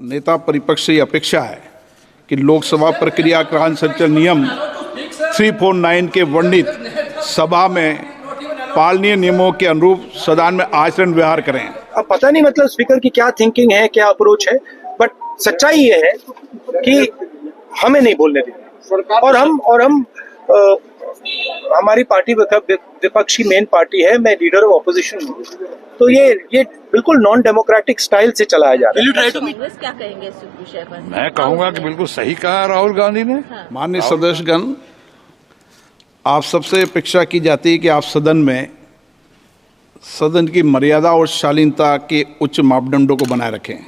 नेता परिपक्ष से अपेक्षा है कि लोकसभा प्रक्रिया का संचालन नियम 349 के वर्णित सभा में पालनीय नियमों के अनुरूप सदन में आचरण व्यवहार करें। अब पता नहीं मतलब स्पीकर की क्या थिंकिंग है, क्या अप्रोच है, बट सच्चाई ये है कि हमें नहीं बोलने देंगे और हम हमारी पार्टी विपक्षी मेन पार्टी है, मैं लीडर ऑफ ऑपोजिशन हूँ, तो ये बिल्कुल नॉन डेमोक्रेटिक स्टाइल से चलाया जा रहा है। क्या कहेंगे इस विषय पर? मैं कहूंगा कि बिल्कुल सही कहा राहुल गांधी ने। माननीय सदस्यगण, आप सबसे अपेक्षा की जाती है कि आप सदन की मर्यादा और शालीनता के उच्च मापदंडों को बनाए रखें।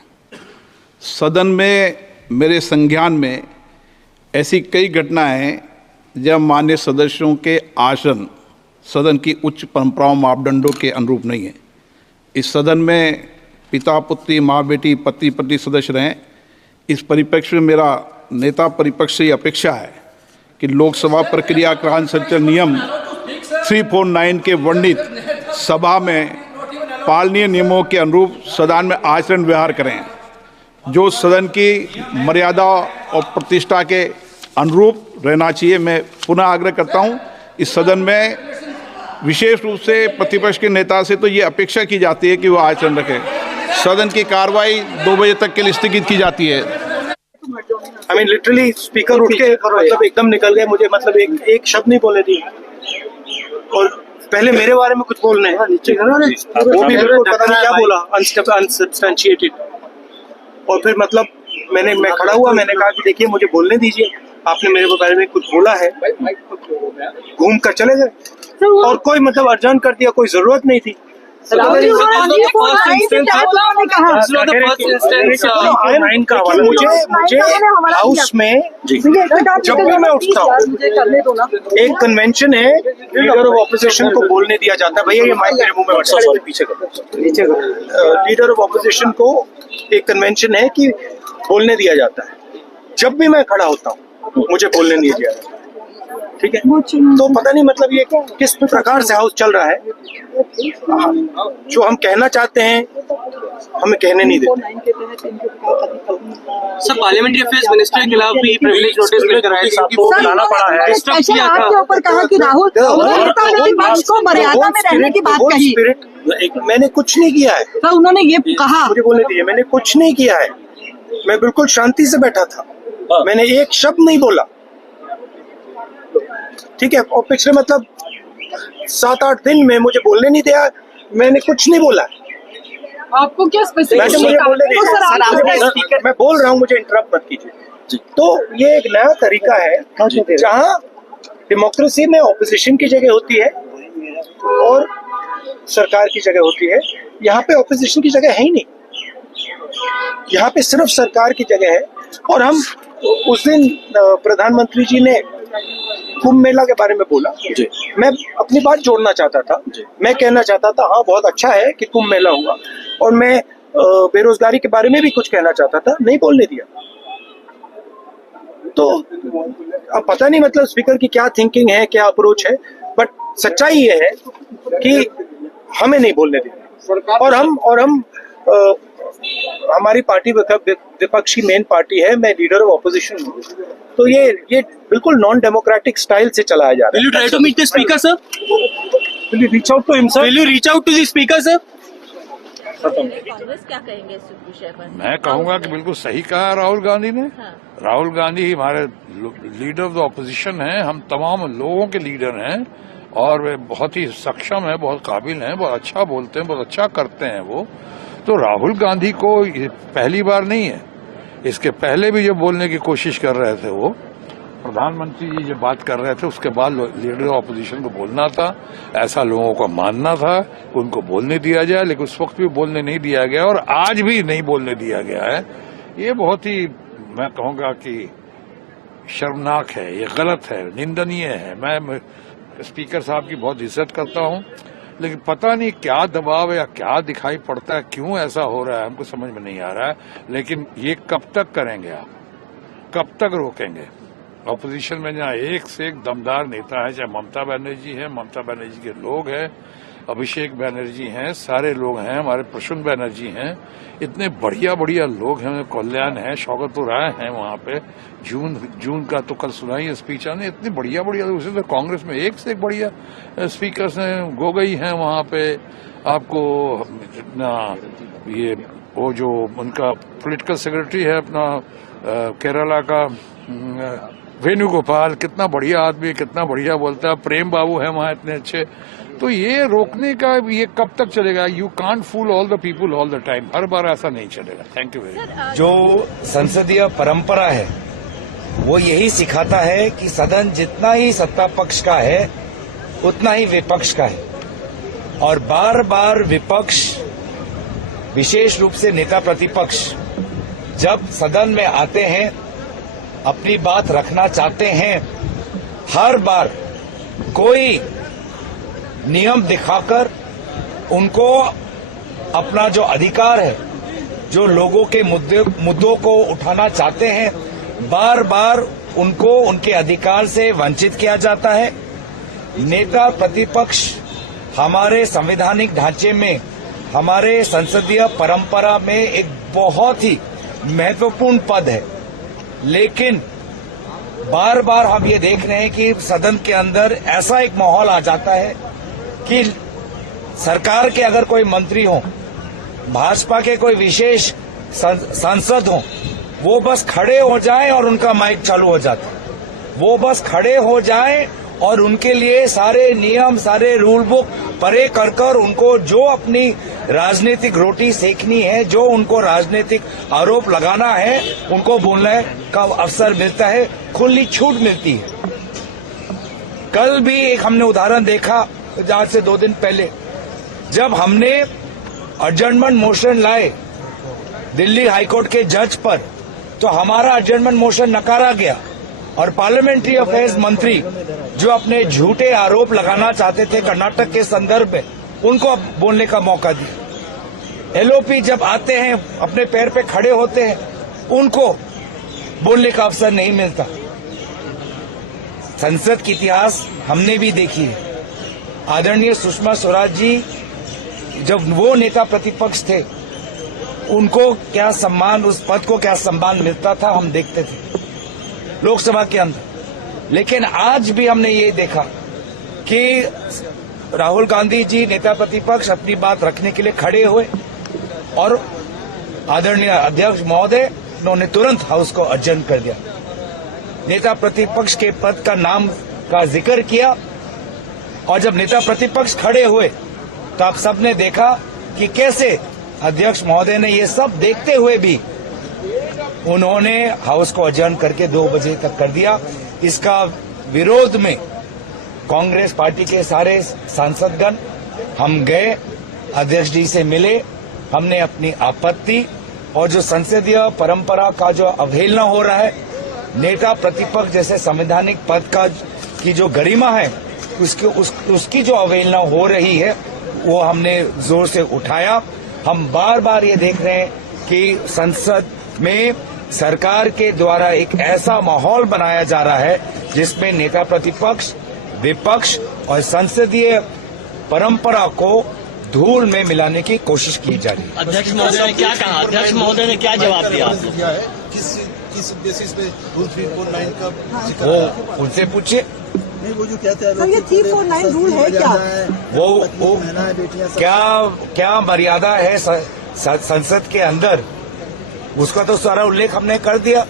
सदन में मेरे संज्ञान में ऐसी कई घटनाएं हैं जब माननीय सदस्यों के आचरण सदन की उच्च परंपराओं मापदंडों के अनुरूप नहीं है। इस सदन में पिता पुत्री, माँ बेटी, पति पत्नी सदस्य रहें। इस परिप्रेक्ष्य में मेरा नेता परिपक्ष से अपेक्षा है कि लोकसभा प्रक्रिया का संचालन नियम 349 के वर्णित सभा में पालनीय नियमों के अनुरूप सदन में आचरण व्यवहार करें, जो सदन की मर्यादा और प्रतिष्ठा के अनुरूप रहना चाहिए। मैं पुनः आग्रह करता हूं, इस सदन में विशेष रूप से प्रतिपक्ष के नेता से तो ये अपेक्षा की जाती है कि वो आचरण रखें। सदन की कार्रवाई 2 बजे तक के लिए स्थगित की जाती है। I mean, लिटरली स्पीकर उठ के मतलब एकदम निकल गए, मुझे मतलब एक शब्द नहीं बोले दिए, और पहले मेरे बारे में कुछ बोलने हैं, वो भी बिल्कुल पता नहीं क्या बोला, अनसब्सटेंशिएटेड। और फिर मतलब मैं खड़ा हुआ, मैंने कहा कि देखिए मुझे बोलने दीजिए, आपने मेरे बारे में कुछ बोला है, घूम कर चले गए और कोई मतलब अर्जेंट कर दिया, कोई जरूरत नहीं थी। मुझे हाउस में जब भी मैं उठता हूँ, एक कन्वेंशन है, लीडर ऑफ ऑपोजिशन को बोलने दिया जाता है। भैया ये माइक मेरे मुंह में बैठा, सॉरी पीछे करो। लीडर ऑफ ऑपोजिशन को एक कन्वेंशन है कि बोलने दिया जाता है। जब भी मैं खड़ा होता हूँ मुझे बोलने नहीं दिया जाता, ठीक है। तो पता नहीं मतलब ये किस प्रकार से हाउस चल रहा है, जो हम कहना चाहते हैं हमें कहने नहीं देते। सर, पार्लियामेंट्री अफेयर्स मिनिस्टर के खिलाफ भी प्रिविलेज नोटिस लेकर आए थे, उनको लाना पड़ा है। आपके ऊपर कहा कि राहुल को मर्यादा में रहने की बात कही। मैंने कुछ नहीं किया है। तो उन्होंने ये कहा, मुझे बोलने दीजिए, मैंने कुछ नहीं किया है, मैं बिल्कुल शांति से बैठा था, मैंने एक शब्द नहीं बोला, ठीक है। और पिछले मतलब 7-8 दिन में मुझे बोलने नहीं दिया, मैंने कुछ नहीं बोला। आपको क्या स्पेसिफिक? मैं बोल रहा हूँ, मुझे इंटरप्ट मत कीजिए। तो ये एक नया तरीका है जहाँ डेमोक्रेसी में ऑपोजिशन की जगह होती है और सरकार की जगह होती है। यहाँ पे ऑपोजिशन की जगह है ही नहीं, यहाँ पे सिर्फ सरकार की जगह है। और हम उस दिन प्रधानमंत्री जी ने कुंभ मेला के बारे में बोला, मैं अपनी बात जोड़ना चाहता था। मैं कहना चाहता था हाँ बहुत अच्छा है कि कुंभ मेला हुआ, और मैं बेरोजगारी के बारे में भी कुछ कहना चाहता था, नहीं बोलने दिया। तो अब पता नहीं मतलब स्पीकर की क्या थिंकिंग है, क्या अप्रोच है, बट सच्चाई ये है कि हमें नहीं बोलने देंगे। और हम हमारी पार्टी विपक्षी मेन पार्टी है, मैं लीडर ऑफ ऑपोजिशन हूँ, तो ये बिल्कुल नॉन डेमोक्रेटिक स्टाइल से चलाया जा रहा है। Will you try to meet the speaker, sir? Will you reach out to him, sir? Will you reach out to the speaker, sir? Congress क्या कहेंगे इस विषय पर? मैं कहूंगा कि बिल्कुल सही कहा राहुल गांधी ने। राहुल गांधी ही हमारे लीडर ऑफ द ऑपोजिशन हैं, हम तमाम लोगों के लीडर हैं, और वे बहुत ही सक्षम हैं, बहुत काबिल हैं, बहुत अच्छा बोलते हैं, बहुत अच्छा करते हैं वो। तो राहुल गांधी को पहली बार नहीं है, इसके पहले भी जब बोलने की कोशिश कर रहे थे वो, प्रधानमंत्री जी जब बात कर रहे थे उसके बाद लीडर ऑफ ऑपोजिशन को बोलना था, ऐसा लोगों का मानना था कि उनको बोलने दिया जाए, लेकिन उस वक्त भी बोलने नहीं दिया गया और आज भी नहीं बोलने दिया गया है। ये बहुत ही, मैं कहूँगा कि शर्मनाक है, ये गलत है, निंदनीय है। मैं स्पीकर साहब की बहुत इज्जत करता हूँ, लेकिन पता नहीं क्या दबाव या क्या दिखाई पड़ता है, क्यों ऐसा हो रहा है हमको समझ में नहीं आ रहा है। लेकिन ये कब तक करेंगे आप, कब तक रोकेंगे? ऑपोजिशन में जहाँ एक से एक दमदार नेता है, चाहे ममता बनर्जी है, ममता बनर्जी के लोग हैं, अभिषेक बैनर्जी हैं, सारे लोग हैं, हमारे प्रसून बैनर्जी हैं, इतने बढ़िया बढ़िया लोग हैं, कल्याण है, शौकत राय हैं वहाँ पे, जून का तो कल सुनाई है स्पीच ने, इतनी बढ़िया बढ़िया लोग, उसी तो कांग्रेस में एक से एक बढ़िया स्पीकर्स हैं, गोगोई हैं वहाँ पे, आपको अपना ये वो जो उनका पॉलिटिकल सेक्रेटरी है अपना केरला का वेणुगोपाल, कितना बढ़िया आदमी, कितना बढ़िया बोलता है, प्रेम बाबू है वहाँ इतने अच्छे। तो ये रोकने का ये कब तक चलेगा? You can't fool all the people all the time, हर बार ऐसा नहीं चलेगा। Thank you very much. जो संसदीय परंपरा है वो यही सिखाता है कि सदन जितना ही सत्ता पक्ष का है उतना ही विपक्ष का है, और बार बार विपक्ष, विशेष रूप से नेता प्रतिपक्ष, जब सदन में आते हैं, अपनी बात रखना चाहते हैं, हर बार कोई नियम दिखाकर उनको अपना जो अधिकार है, जो लोगों के मुद्दों को उठाना चाहते हैं, बार बार उनको उनके अधिकार से वंचित किया जाता है। नेता प्रतिपक्ष हमारे संवैधानिक ढांचे में, हमारे संसदीय परंपरा में एक बहुत ही महत्वपूर्ण पद है, लेकिन बार बार हम ये देख रहे हैं कि सदन के अंदर ऐसा एक माहौल आ जाता है कि सरकार के अगर कोई मंत्री हो, भाजपा के कोई विशेष सांसद हो, वो बस खड़े हो जाएं और उनका माइक चालू हो जाता है, वो बस खड़े हो जाएं और उनके लिए सारे नियम, सारे रूल बुक परे कर उनको जो अपनी राजनीतिक रोटी सेकनी है, जो उनको राजनीतिक आरोप लगाना है, उनको बोलने का अवसर मिलता है, खुली छूट मिलती है। कल भी एक हमने उदाहरण देखा, आज से 2 दिन पहले, जब हमने एडजर्नमेंट मोशन लाए दिल्ली हाईकोर्ट के जज पर, तो हमारा एडजर्नमेंट मोशन नकारा गया और पार्लियामेंट्री अफेयर्स मंत्री जो अपने झूठे आरोप लगाना चाहते थे कर्नाटक के संदर्भ में, उनको बोलने का मौका दिया। एलओपी जब आते हैं, अपने पैर पे खड़े होते हैं, उनको बोलने का अवसर नहीं मिलता। संसद की इतिहास हमने भी देखी है। आदरणीय सुषमा स्वराज जी जब वो नेता प्रतिपक्ष थे, उनको क्या सम्मान, उस पद को क्या सम्मान मिलता था, हम देखते थे लोकसभा के अंदर। लेकिन आज भी हमने ये देखा कि राहुल गांधी जी नेता प्रतिपक्ष अपनी बात रखने के लिए खड़े हुए और आदरणीय अध्यक्ष महोदय उन्होंने तुरंत हाउस को अडजर्न कर दिया। नेता प्रतिपक्ष के पद का नाम का जिक्र किया और जब नेता प्रतिपक्ष खड़े हुए तो आप सबने देखा कि कैसे अध्यक्ष महोदय ने ये सब देखते हुए भी उन्होंने हाउस को अडजर्न करके 2 बजे तक कर दिया। इसका विरोध में कांग्रेस पार्टी के सारे सांसदगण हम गए, अध्यक्ष जी से मिले, हमने अपनी आपत्ति और जो संसदीय परंपरा का जो अवहेलना हो रहा है, नेता प्रतिपक्ष जैसे संवैधानिक पद का की जो गरिमा है उसकी जो अवहेलना हो रही है, वो हमने जोर से उठाया। हम बार बार ये देख रहे हैं कि संसद में सरकार के द्वारा एक ऐसा माहौल बनाया जा रहा है जिसमें नेता प्रतिपक्ष, विपक्ष और संसदीय परंपरा को धूल में मिलाने की कोशिश की जा रही है। अध्यक्ष महोदय ने क्या कहा? अध्यक्ष महोदय ने क्या जवाब दिया? किस बेसिस पे रूल 349 का वो उनसे पूछिए। नहीं, वो जो कहते हैं सर, ये 349 रूल है क्या? वो क्या मर्यादा है संसद के अंदर, उसका तो सारा उल्लेख हमने कर दिया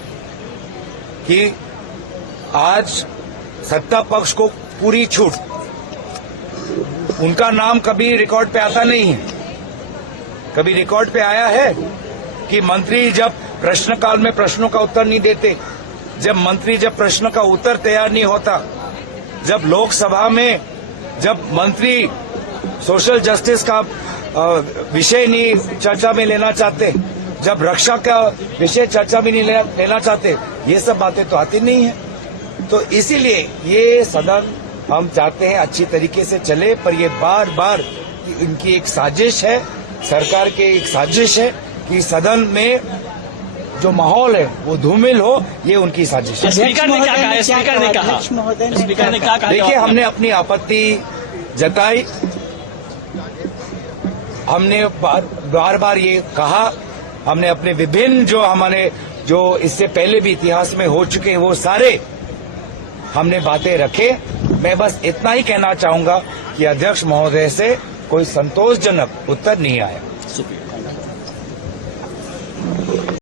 कि आज सत्ता पक्ष को पूरी छूट, उनका नाम कभी रिकॉर्ड पे आता नहीं है। कभी रिकॉर्ड पे आया है कि मंत्री जब प्रश्नकाल में प्रश्नों का उत्तर नहीं देते, जब मंत्री जब प्रश्न का उत्तर तैयार नहीं होता, जब लोकसभा में जब मंत्री सोशल जस्टिस का विषय नहीं चर्चा में लेना चाहते, जब रक्षा का विषय चर्चा में नहीं लेना चाहते, ये सब बातें तो आती नहीं है। तो इसीलिए ये सदन हम चाहते हैं अच्छी तरीके से चले, पर ये बार बार इनकी एक साजिश है, सरकार की एक साजिश है कि सदन में जो माहौल है वो धूमिल हो, ये उनकी साजिश है। स्पीकर ने क्या कहा? स्पीकर ने क्या कहा? देखिए, हमने अपनी आपत्ति जताई हमने बार बार ये कहा, हमने अपने विभिन्न जो इससे पहले भी इतिहास में हो चुके हैं वो सारे हमने बातें रखे। मैं बस इतना ही कहना चाहूंगा कि अध्यक्ष महोदय से कोई संतोषजनक उत्तर नहीं आया।